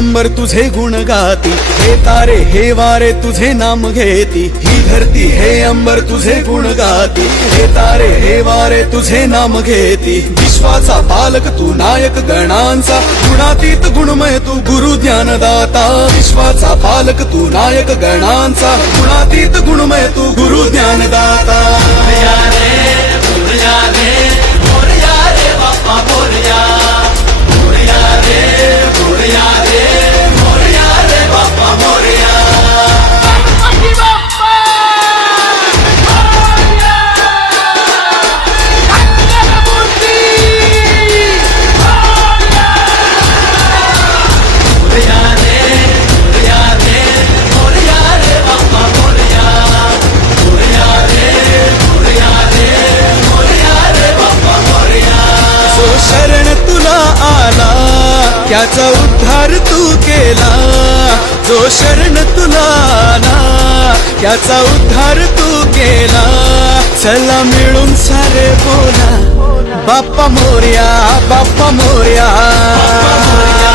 अंबर तुझे गुण गाती, हे तारे हे वारे तुझे नाम घेती, ही धरती हे अंबर तुझे गुण गाती, हे तारे हे वारे तुझे नाम घेती। विश्वाचा पालक तू नायक गणांचा, गुणातीत गुणमय तू गुरु ज्ञानदाता। विश्वाचा पालक तू नायक गणांचा, गुणातीत गुणमय तू गुरु ज्ञानदाता। मोरया रे मोरया रे बाप्पा मोरया, मोरया रे मोरया रे मोरया रे बाप्पा मोरया। गणपती बाप्पा मोरया, मंगलमूर्ती मोरया। मोरया रे मोरया रे बाप्पा मोरया, मोरया रे मोरया रे बाप्पा मोरया। जो शरण तुला आला त्याचा उद्धार तू केला, जो शरण तुला आला त्याचा उद्धार तू केला। चला मिळून सारे बोला बाप्पा मोरया, बाप्पा मोरया, बाप्पा मोरया।